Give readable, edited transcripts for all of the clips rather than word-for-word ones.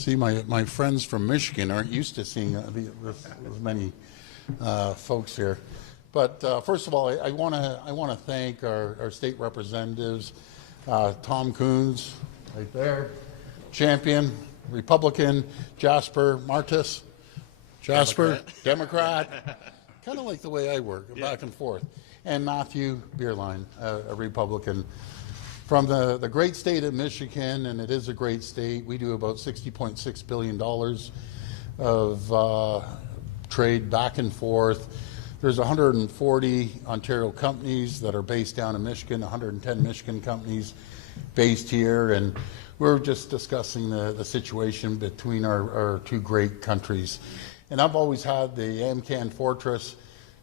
See, my friends from Michigan aren't used to seeing this many folks here. But first of all, I want to thank our state representatives, Tom Coons, right there, Champion, Republican, Jasper Martis, Democrat. Kind of like the way I work, back and forth. And Matthew Bierlein, a Republican. From the great state of Michigan, and it is a great state, we do about $60.6 billion of trade back and forth. There's 140 Ontario companies that are based down in Michigan, 110 Michigan companies based here, and we're just discussing the situation between our two great countries. And I've always had the AMCAN Fortress,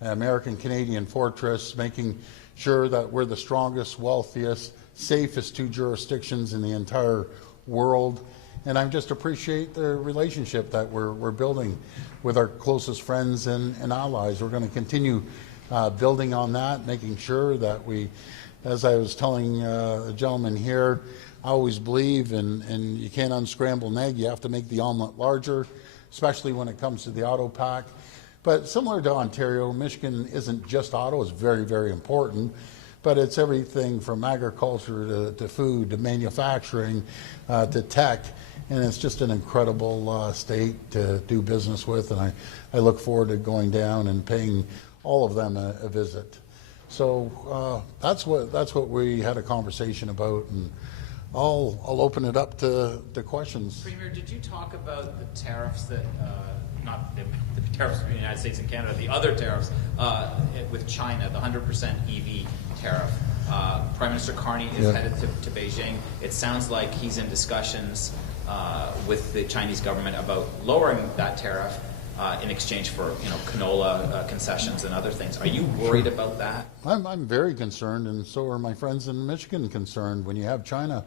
American-Canadian Fortress, making sure that we're the strongest, wealthiest, safest two jurisdictions in the entire world. And I just appreciate the relationship that we're building with our closest friends and allies. We're going to continue building on that, making sure that we, as I was telling the gentleman here, I always believe in you can't unscramble an egg, you have to make the omelet larger, especially when it comes to the auto pack. But similar to Ontario, Michigan isn't just auto, it's very, very important. But it's everything from agriculture to food to manufacturing to tech, and it's just an incredible state to do business with, and I look forward to going down and paying all of them a visit. So that's what we had a conversation about, and I'll open it up to questions. Premier, did you talk about the tariffs that, not the tariffs between the United States and Canada, the other tariffs with China, the 100% EV tariff? Prime Minister Carney is headed to Beijing. It sounds like he's in discussions with the Chinese government about lowering that tariff in exchange for canola concessions and other things. Are you worried about that? I'm very concerned, and so are my friends in Michigan concerned. When you have China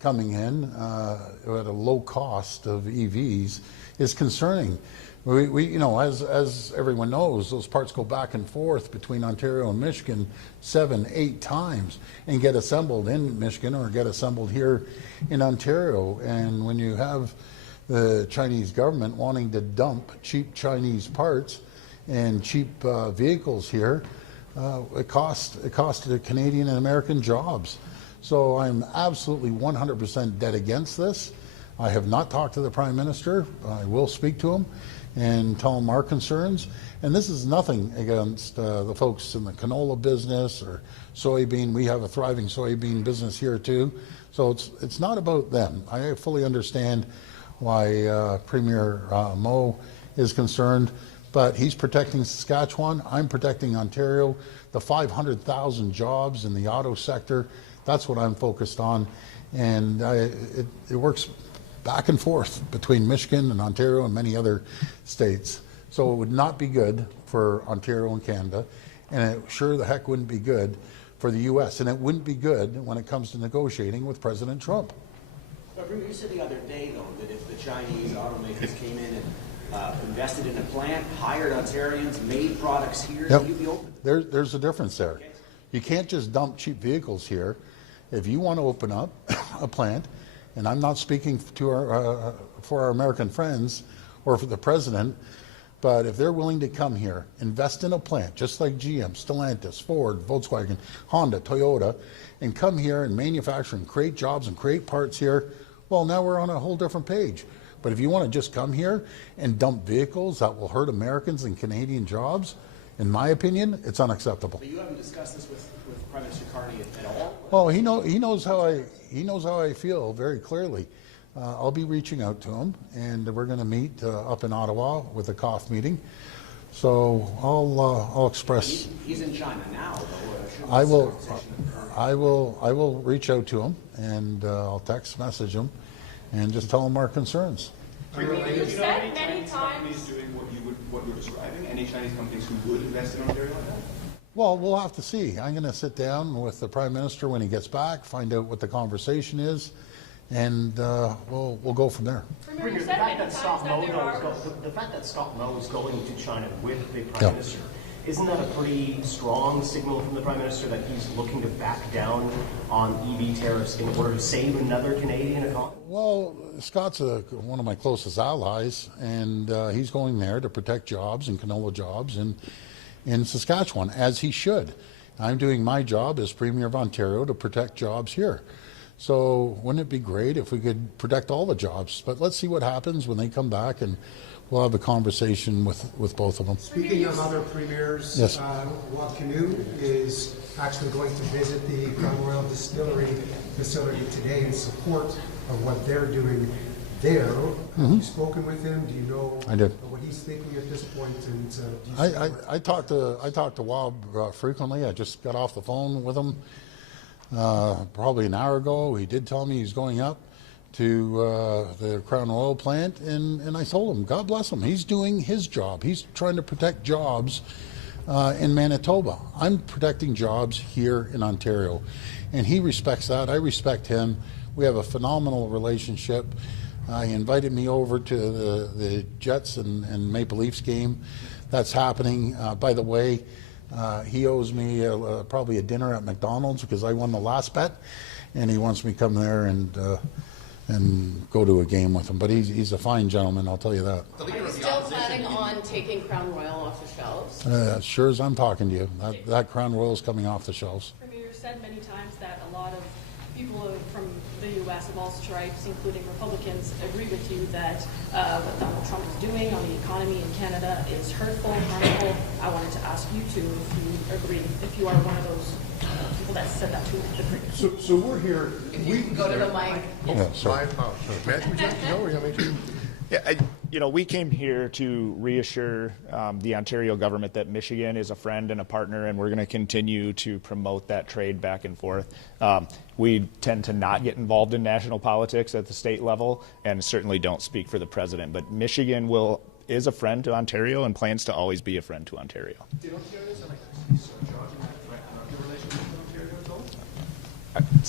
coming in at a low cost of EVs is concerning. We as everyone knows, those parts go back and forth between Ontario and Michigan 7-8 times and get assembled in Michigan or get assembled here in Ontario. And when you have the Chinese government wanting to dump cheap Chinese parts and cheap vehicles here, it costs the Canadian and American jobs. So I'm absolutely 100% dead against this. I have not talked to the Prime Minister. I will speak to him and tell them our concerns. And this is nothing against the folks in the canola business or soybean. We have a thriving soybean business here too. So it's not about them. I fully understand why Premier Moe is concerned, but he's protecting Saskatchewan. I'm protecting Ontario. The 500,000 jobs in the auto sector, that's what I'm focused on. And it works back and forth between Michigan and Ontario and many other states. So it would not be good for Ontario and Canada, and it sure the heck wouldn't be good for the U.S., and it wouldn't be good when it comes to negotiating with President Trump. But you said the other day, though, that if the Chinese automakers came in and invested in a plant, hired Ontarians, made products here, you'd be open? There's a difference there. Okay. You can't just dump cheap vehicles here. If you want to open up a plant, and I'm not speaking to for our American friends or for the president, but if they're willing to come here, invest in a plant, just like GM, Stellantis, Ford, Volkswagen, Honda, Toyota, and come here and manufacture and create jobs and create parts here, well, now we're on a whole different page. But if you want to just come here and dump vehicles that will hurt Americans and Canadian jobs, in my opinion, it's unacceptable. But you haven't discussed this with Prime Minister Carney at all? Well, he knows how I feel very clearly. I'll be reaching out to him, and we're going to meet up in Ottawa with a COF meeting. So I'll express. He's in China now, though. I will reach out to him, and I'll text message him, and just tell him our concerns. You've said many times doing what you're describing. Any Chinese companies who would invest in Ontario like that? Well, we'll have to see. I'm going to sit down with the Prime Minister when he gets back, find out what the conversation is, and we'll go from there. The fact that Scott Moe is going to China with the Prime Minister, Isn't that a pretty strong signal from the Prime Minister that he's looking to back down on EV tariffs in order to save another Canadian economy? Well, Scott's one of my closest allies, and he's going there to protect jobs and canola jobs in Saskatchewan, as he should. I'm doing my job as Premier of Ontario to protect jobs here. So wouldn't it be great if we could protect all the jobs? But let's see what happens when they come back, and we'll have a conversation with both of them. Speaking of other premiers, yes. Rob Canoe is actually going to visit the Crown Royal Distillery facility today in support of what they're doing there. Have you spoken with him? Do you know I did. what he's thinking at this point? And do you I talk to Rob frequently. I just got off the phone with him probably an hour ago. He did tell me he's going up to the Crown Oil plant, and I told him, God bless him, he's doing his job. He's trying to protect jobs in Manitoba. I'm protecting jobs here in Ontario, and he respects that. I respect him. We have a phenomenal relationship. He invited me over to the Jets and Maple Leafs game. That's happening. By the way, he owes me probably a dinner at McDonald's because I won the last bet, and he wants me to come there and go to a game with him. But he's a fine gentleman, I'll tell you that. Are you still planning on taking Crown Royal off the shelves? Sure as I'm talking to you, that Crown Royal is coming off the shelves. Premier said many times that a lot of people from the U.S. of all stripes, including Republicans, agree with you that what Donald Trump is doing on the economy in Canada is hurtful, harmful. I wanted to ask you too if you agree, if you are one of those people that said that to the Premier. So we're here. If you can go to the mic. Yeah, sorry. Matt, would you like to go, or you want me to? Yeah, we came here to reassure the Ontario government that Michigan is a friend and a partner, and we're going to continue to promote that trade back and forth. We tend to not get involved in national politics at the state level, and certainly don't speak for the president. But Michigan is a friend to Ontario and plans to always be a friend to Ontario. Did Ontario sound like a surcharge in that relationship with Ontario at all?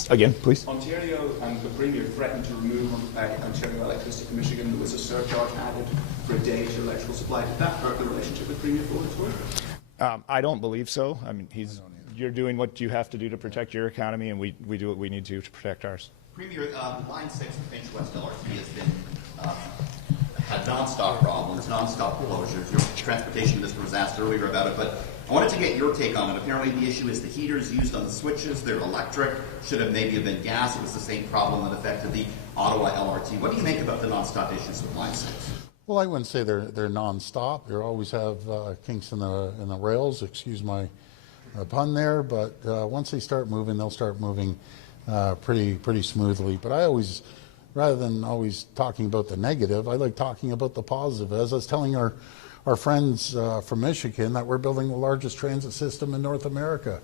Again, please. Ontario and the Premier threatened to remove Ontario electricity from Michigan. There was a surcharge added for a day to electrical supply. Did that hurt the relationship with Premier Ford? I don't believe so. I mean, you're doing what you have to do to protect your economy, and we do what we need to protect ours. Premier, Line 6 of Finch West LRT has been had nonstop problems, nonstop closures. Your transportation minister was asked earlier about it, but I wanted to get your take on it. Apparently the issue is the heaters used on the switches, they're electric, should have maybe been gas. It was the same problem that affected the Ottawa LRT. What do you make about the nonstop issues with Line 6? Well, I wouldn't say they're nonstop. You always have kinks in the rails. Excuse my pun there, but once they start moving, they'll start moving pretty smoothly. But I always, rather than always talking about the negative, I like talking about the positive. As I was telling our friends from Michigan, that we're building the largest transit system in North America.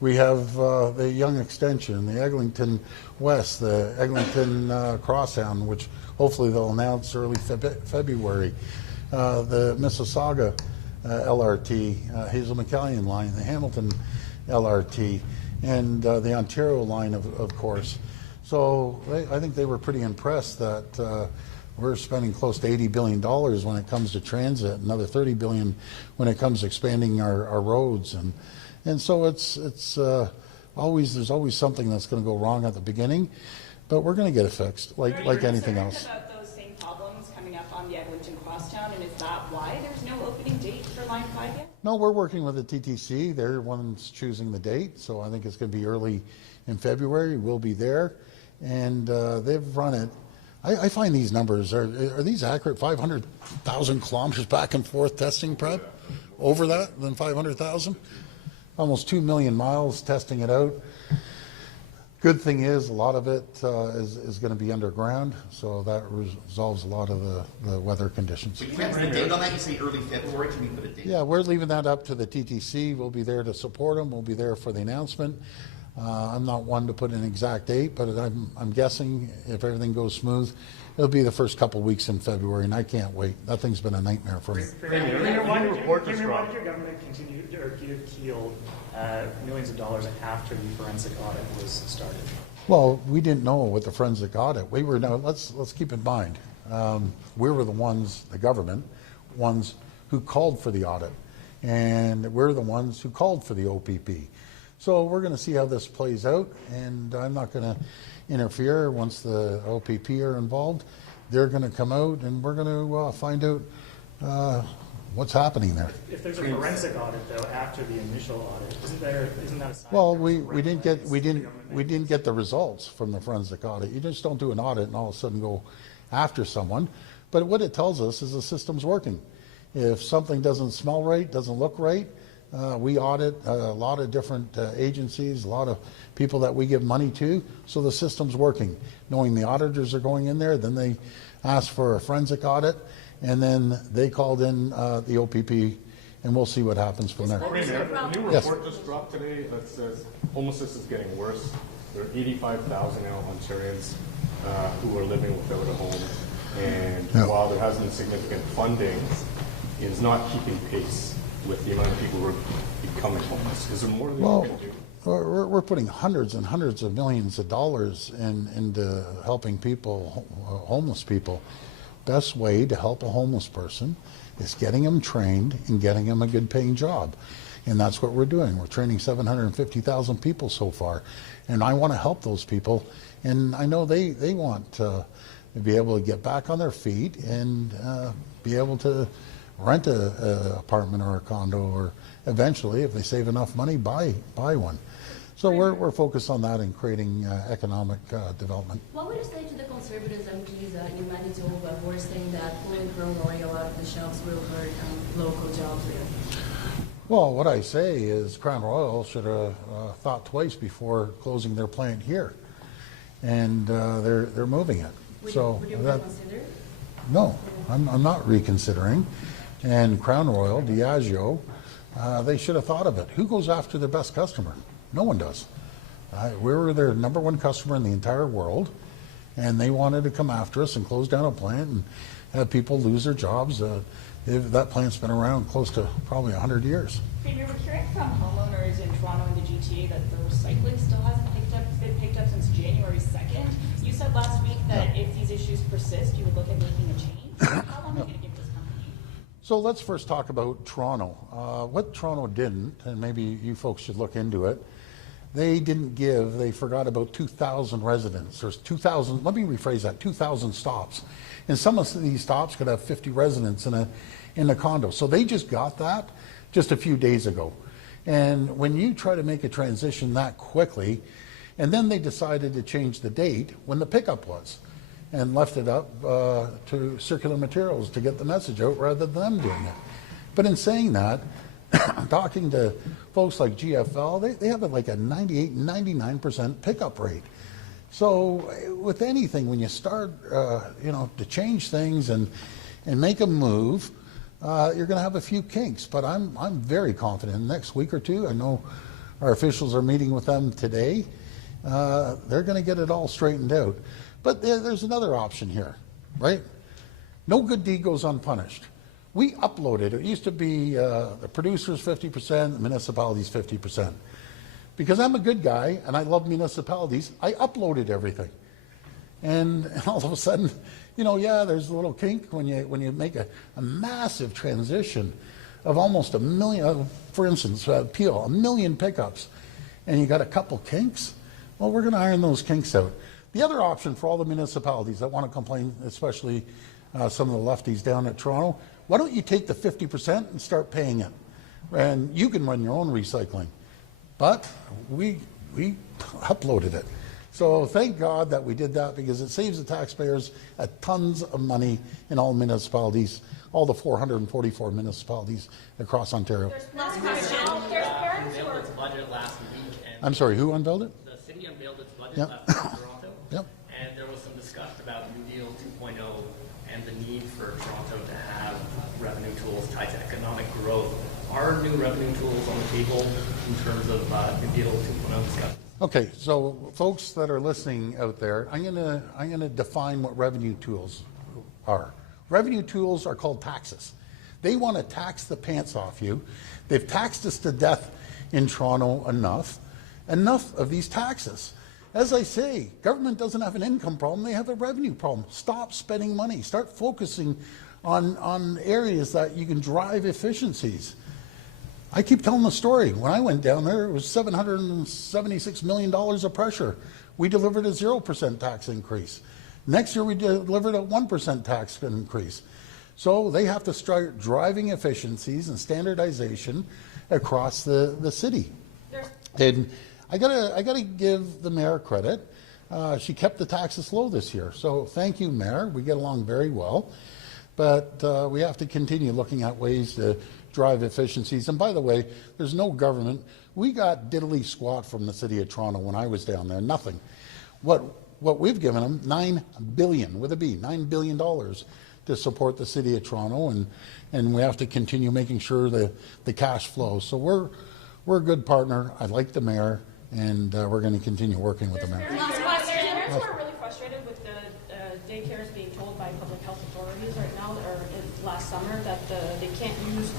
We have the Yonge Extension, the Eglinton West, the Eglinton Crosstown, which hopefully they'll announce early February. The Mississauga LRT, Hazel McCallion line, the Hamilton LRT, and the Ontario line, of course. So I think they were pretty impressed that we're spending close to $80 billion when it comes to transit, another $30 billion when it comes to expanding our roads, and so there's always something that's going to go wrong at the beginning, but we're going to get it fixed, like anything else. About those same problems coming up on the Eglinton Crosstown, and is that why there's no opening date for Line 5 yet? No, we're working with the TTC. They're the ones choosing the date, so I think it's going to be early in February. We'll be there, and they've run it. I find these numbers, are these accurate? 500,000 kilometers back and forth testing prep? Over that, than 500,000? Almost 2 million miles testing it out. Good thing is a lot of it is going to be underground, so that resolves a lot of the weather conditions. So you have the date on that? You say early February. Can we put a date? Yeah, we're leaving that up to the TTC. We'll be there to support them. We'll be there for the announcement. I'm not one to put an exact date, but I'm guessing if everything goes smooth, it'll be the first couple weeks in February, and I can't wait. That thing's been a nightmare for me. Why did your government continue or give Keel millions of dollars after the forensic audit was started? Well, we didn't know what the forensic audit. We were let's keep in mind, we were the government ones who called for the audit. and we're the ones who called for the OPP. So we're going to see how this plays out, and I'm not going to interfere once the OPP are involved. They're going to come out, and we're going to find out what's happening there. If there's a forensic audit, though, after the initial audit, isn't that a sign? Well, we didn't get the results from the forensic audit. You just don't do an audit and all of a sudden go after someone. But what it tells us is the system's working. If something doesn't smell right, doesn't look right, we audit a lot of different agencies, a lot of people that we give money to, so the system's working. Knowing the auditors are going in there, then they asked for a forensic audit, and then they called in the OPP, and we'll see what happens from there. Premier, a new report just dropped today that says homelessness is getting worse. There are 85,000 now Ontarians who are living without a home, and while there has been significant funding, it is not keeping pace with the amount of people who are becoming homeless. Is there more that we can do? We're putting hundreds and hundreds of millions of dollars into helping people, homeless people. Best way to help a homeless person is getting them trained and getting them a good paying job. And that's what we're doing. We're training 750,000 people so far. And I want to help those people. And I know they want to be able to get back on their feet and be able to rent a apartment or a condo, or eventually, if they save enough money, buy one. So we're focused on that and creating economic development. What would you say to the Conservatives MPs in Manitoba who are saying that pulling Crown Royal out of the shelves will hurt local jobs there? Well, what I say is Crown Royal should have thought twice before closing their plant here, and they're moving it. Would you reconsider? No, I'm not reconsidering. And Crown Royal, Diageo, they should have thought of it. Who goes after their best customer? No one does. We were their number one customer in the entire world, and they wanted to come after us and close down a plant and have people lose their jobs. That plant's been around close to probably 100 years. Premier, we're hearing from homeowners in Toronto and the GTA that the recycling still hasn't been picked up since January 2nd. You said last week that if these issues persist, you would look at making a change. How long are you going to give this company? So let's first talk about Toronto. What Toronto didn't, and maybe you folks should look into it, they forgot about 2,000 residents. There's 2,000, let me rephrase that, 2,000 stops. And some of these stops could have 50 residents in a condo. So they just got that just a few days ago. And when you try to make a transition that quickly, and then they decided to change the date when the pickup was, and left it up to circular materials to get the message out rather than them doing it. But in saying that, talking to folks like GFL, they have like a 98, 99% pickup rate. So with anything, when you start, to change things and make them move, you're going to have a few kinks. But I'm very confident. Next week or two, I know our officials are meeting with them today. They're going to get it all straightened out. But there's another option here, right? No good deed goes unpunished. We uploaded. It used to be the producers 50%, the municipalities 50%. Because I'm a good guy and I love municipalities, I uploaded everything. And all of a sudden, there's a little kink when you make a massive transition of almost 1 million, for instance, Peel, 1 million pickups, and you got a couple kinks. Well, we're going to iron those kinks out. The other option for all the municipalities that want to complain, especially some of the lefties down at Toronto, why don't you take the 50% and start paying it? And you can run your own recycling. But we uploaded it. So thank God that we did that, because it saves the taxpayers tons of money in all municipalities, all the 444 municipalities across Ontario. Unveiled its budget last week. I'm sorry, who unveiled it? The city unveiled its budget last week in Toronto. Yep. And there was some discussion about New Deal 2.0 and the need for Toronto to have revenue tools tied to economic growth. Are new revenue tools on the table in terms of New Deal 2.0 discussion? Okay, so folks that are listening out there, I'm gonna define what revenue tools are. Revenue tools are called taxes. They want to tax the pants off you. They've taxed us to death in Toronto enough of these taxes. As I say, government doesn't have an income problem, they have a revenue problem. Stop spending money. Start focusing on areas that you can drive efficiencies. I keep telling the story. When I went down there, it was $776 million of pressure. We delivered a 0% tax increase. Next year, we delivered a 1% tax increase. So they have to start driving efficiencies and standardization across the city. And I gotta give the mayor credit. She kept the taxes low this year. So thank you, Mayor. We get along very well. But we have to continue looking at ways to drive efficiencies. And by the way, there's no government. We got diddly squat from the city of Toronto when I was down there, nothing. What we've given them, $9 billion, with a B, $9 billion to support the city of Toronto, and we have to continue making sure that the cash flows. So we're a good partner. I like the mayor, and we're going to continue working with the mayor. Parents who are really frustrated with the daycares being told by public health authorities right now, or last summer, that they can't use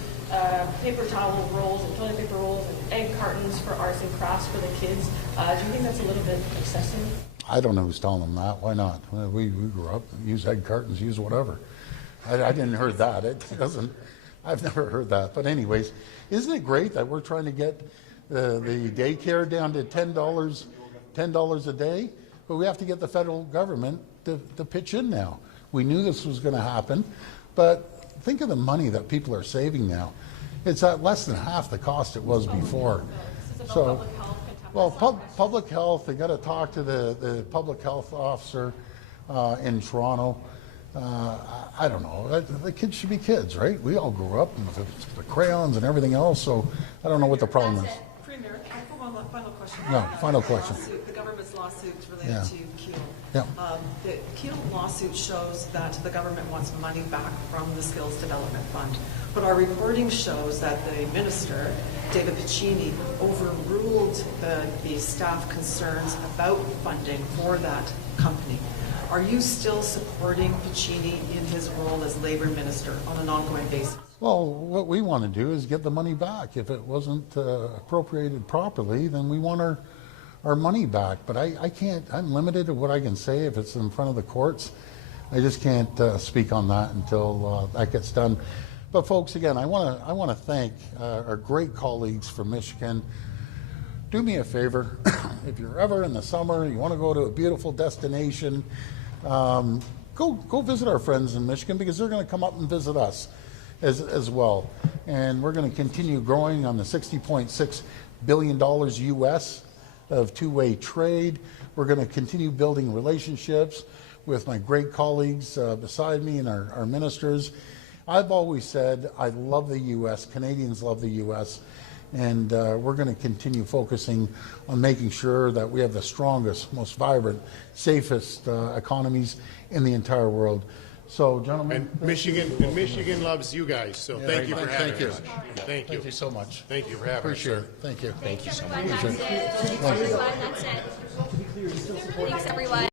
paper towel rolls and toilet paper rolls and egg cartons for arts and crafts for the kids. Do you think that's a little bit excessive? I don't know who's telling them that. Why not? We grew up, use egg cartons, use whatever. I didn't heard that. It doesn't. I've never heard that. But anyways, isn't it great that we're trying to get the daycare down to $10 a day? But we have to get the federal government to pitch in now. We knew this was going to happen, but think of the money that people are saving now. It's at less than half the cost it was before. So, well, public health, they got to talk to the public health officer in Toronto. I don't know. The kids should be kids, right? We all grew up with the crayons and everything else, so I don't know what the problem is. Premier, one final question. No, final question. The government's lawsuits related to Keel. Yeah. The Keel lawsuit shows that the government wants money back from the Skills Development Fund. But our reporting shows that the minister, David Piccini, overruled the staff concerns about funding for that company. Are you still supporting Piccini in his role as Labour Minister on an ongoing basis? Well, what we want to do is get the money back. If it wasn't appropriated properly, then we want our money back. But I can't, I'm limited to what I can say if it's in front of the courts. I just can't speak on that until that gets done. But folks, again, I want to thank our great colleagues from Michigan. Do me a favor, if you're ever in the summer, you want to go to a beautiful destination, go visit our friends in Michigan, because they're going to come up and visit us as well. And we're going to continue growing on the $60.6 billion US of two-way trade. We're going to continue building relationships with my great colleagues beside me and our ministers. I've always said I love the U.S., Canadians love the U.S., and we're going to continue focusing on making sure that we have the strongest, most vibrant, safest economies in the entire world. So, gentlemen. And Michigan loves you guys, so thank you for having us. Thank you. Thank you so much. Thank you for having us. Appreciate it. Thank you. Thank you so much. That's it. Thanks, everyone.